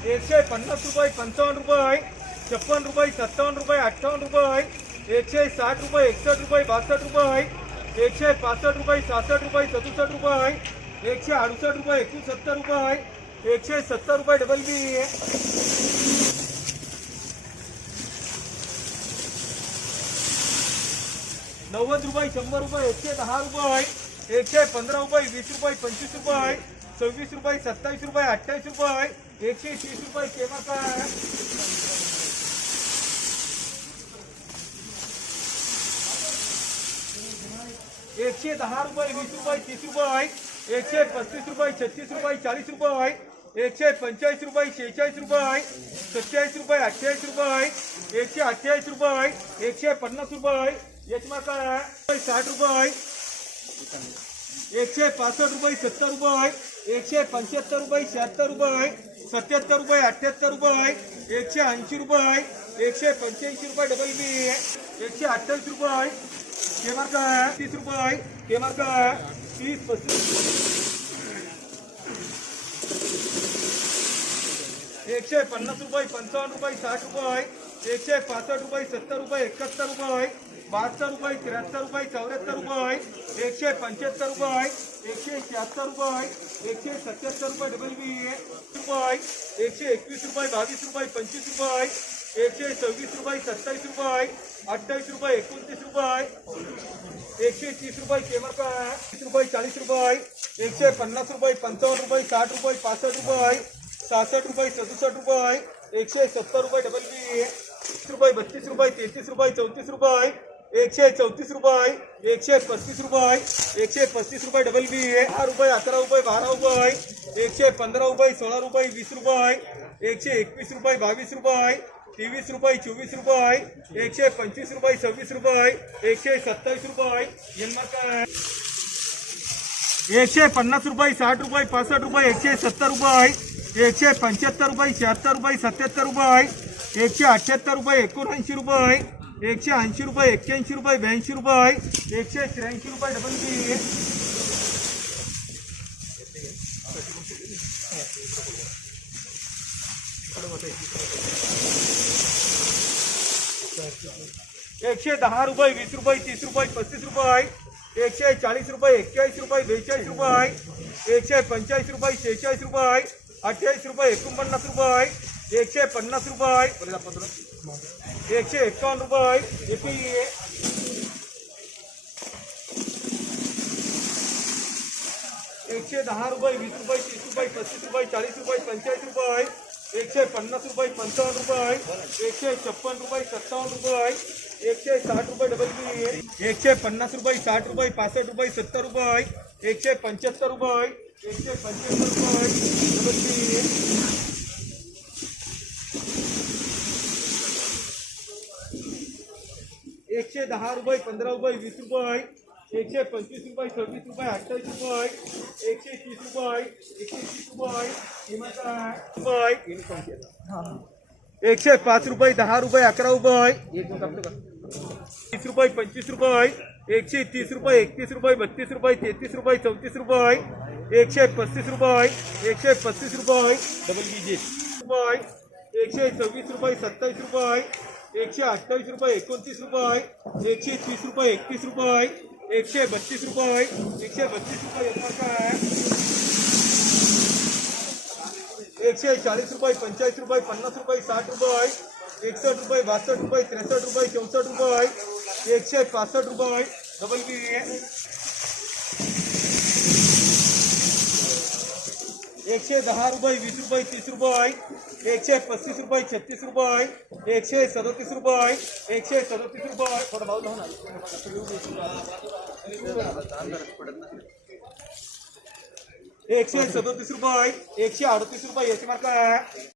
एकशे पन्नास रुपये, पंचावन्न रुपये छप्पन रुपये, सत्तावन्न रुपये, अठ्ठावन्न रुपये एकशे साठ रुपये एकसष्ट रुपये, बासष्ट रुपये एकशे पासष्ट रुपये, सहासष्ट रुपये, सदुसष्ट रुपये एकशे अडुसष्ट रुपये, एकोणसत्तर रुपये एकशे सत्तर रुपये डबल बी नव्वद रुपये, शंभर रुपये एकशे दहा रुपये एकशे पंधरा रुपये, वीस रुपये, पंचवीस रुपये सव्वीस रुपये, सत्तावीस रुपये, अठ्ठावीस रुपये एकशे तीस रुपये केमा काय एकशे दहा रुपये, वीस रुपये, तीस रुपये एकशे पस्तीस रुपये, छत्तीस रुपये, चाळीस रुपये एकशे पंचेचाळीस रुपये, शेहेचाळीस रुपये सत्तेचाळीस रुपये, अठ्ठेचाळीस रुपये एकशे अठ्ठेचाळीस रुपये एकशे पन्नास रुपये यशमा काय साठ रुपये एकशे पासष्ट रुपये सत्तर रुपये एकशे पंच्याहत्तर रुपये शहात्तर रुपये सत्याहत्तर रुपये अठ्ठ्याहत्तर रुपये एकशे ऐंशी रुपये एकशे पंच्याऐंशी रुपये डबल बी एकशे अठ्ठावीस रुपये के मार्क तीस रुपये के मार्क तीस पस्तीस एकशे पन्नास रुपये पंचावन्न रुपये साठ रुपये एकशे पासष्ट रुपये सत्तर रुपये एकाहत्तर रुपये बहात्तर रुपये त्र्याहत्तर रुपये चौऱ्याहत्तर रुपये एकशे पंच्याहत्तर रुपये एकशे शहात्तर रुपये एकशे सत्याहत्तर रुपये डबल बी रुपये एकशे एकवीस रुपये बावीस रुपये पंचवीस रुपये एकशे सव्वीस रुपये सत्तावीस रुपये अठ्ठावीस रुपये एकोणतीस रुपये एकशे तीस रुपये केमर का तीस रुपये चाळीस रुपये एकशे पन्नास रुपये पंचावन्न रुपये साठ रुपये पासष्ट रुपये सहासष्ट रुपये सदुसष्ट रुपये एकशे सत्तर रुपये डबल बी रुपये बत्तीस रुपये तेहतीस रुपये चौतीस रुपये एकशे चौतीस रुपये, एकशे पस्तीस रुपये, एकशे पस्तीस रुपये डबल बी दहा रुपये अकरा रुपये बारा रुपये, एकशे पंधरा रुपये सोळा रुपये वीस रुपये, एकशे एकवीस रुपये बावीस रुपये तेवीस रुपये चोवीस रुपये, एकशे पंचवीस रुपये सव्वीस रुपये, एकशे सत्तावीस रुपये यन्मा काय एकशे पन्नास रुपये, साठ रुपये पासष्ट रुपये, एकशे सत्तर रुपये, एकशे पंच्याहत्तर रुपये शहात्तर रुपये सत्याहत्तर रुपये, एकशे अठ्ठ्याहत्तर रुपये, एकोणऐंशी रुपये एकशे ऐंशी रुपये एक्क्याऐंशी रुपये ब्याऐंशी रुपये एकशे त्र्याऐंशी रुपये डबल बी एकशे दहा रुपये वीस रुपये, तीस रुपये पस्तीस रुपये एकशे चाळीस रुपये एक्केचाळीस रुपये बेचाळीस रुपये एकशे पंचेचाळीस रुपये शेहेचाळीस रुपये अठ्ठेचाळीस रुपये एकोणपन्नास रुपये एकशे पन्नास रुपये। एकशे एकावन्न रुपये। एकशे दहा रुपये वीस रुपये, तीस रुपये पस्तीस रुपये चाळीस रुपये पंचेचाळीस रुपये। एकशे पन्नास रुपये पंचावन्न रुपये। एकशे छप्पन रुपये सत्तावन्न रुपये। एकशे साठ रुपये डबल बी एकशे पन्नास रुपये, साठ रुपये पासष्ट रुपये, सत्तर रुपये। एकशे पंच्याहत्तर रुपये। एकशे पंच्याहत्तर रुपये। डबल बी एकशे दहा रुपये, पंधरा रुपये, वीस रुपये, एकशे पंचवीस रुपये, सव्वीस रुपये, अठ्ठावीस रुपये, एकशे तीस रुपये, एकशे तीस रुपये रुपये. एकशे पाच रुपये, दहा रुपये, अकरा रुपये. तीस रुपये, पंचवीस रुपये, एकशे तीस रुपये, एकतीस रुपये, बत्तीस रुपये, तेहतीस रुपये, चौतीस रुपये, एकशे पस्तीस रुपये, एकशे पस्तीस रुपये डबल बी रुपये एकशे सव्वीस रुपये, सत्तावीस रुपये एकशे अठ्ठावीस रुपये, एकोणतीस रुपये, एकशे तीस रुपये, एकतीस रुपये, एकशे बत्तीस रुपये, एकशे बत्तीस रुपये एकशे चाळीस रुपये पंचेचाळीस रुपये, पन्नास रुपये, साठ रुपये, एकसष्ट रुपये, बासष्ट रुपये, त्रेसष्ट रुपये, चौसष्ट रुपये, एकशे पासष्ट रुपये डबल बी एकशे दहा रुपये वीस रुपये तीस रुपये एकशे पस्तीस रुपये छत्तीस रुपये एकशे सदतीस रुपये एकशे सदतीस रुपये. थोडं भाऊ ना. एकशे सदतीस रुपये एकशे अडतीस रुपये याची मार्क आहे.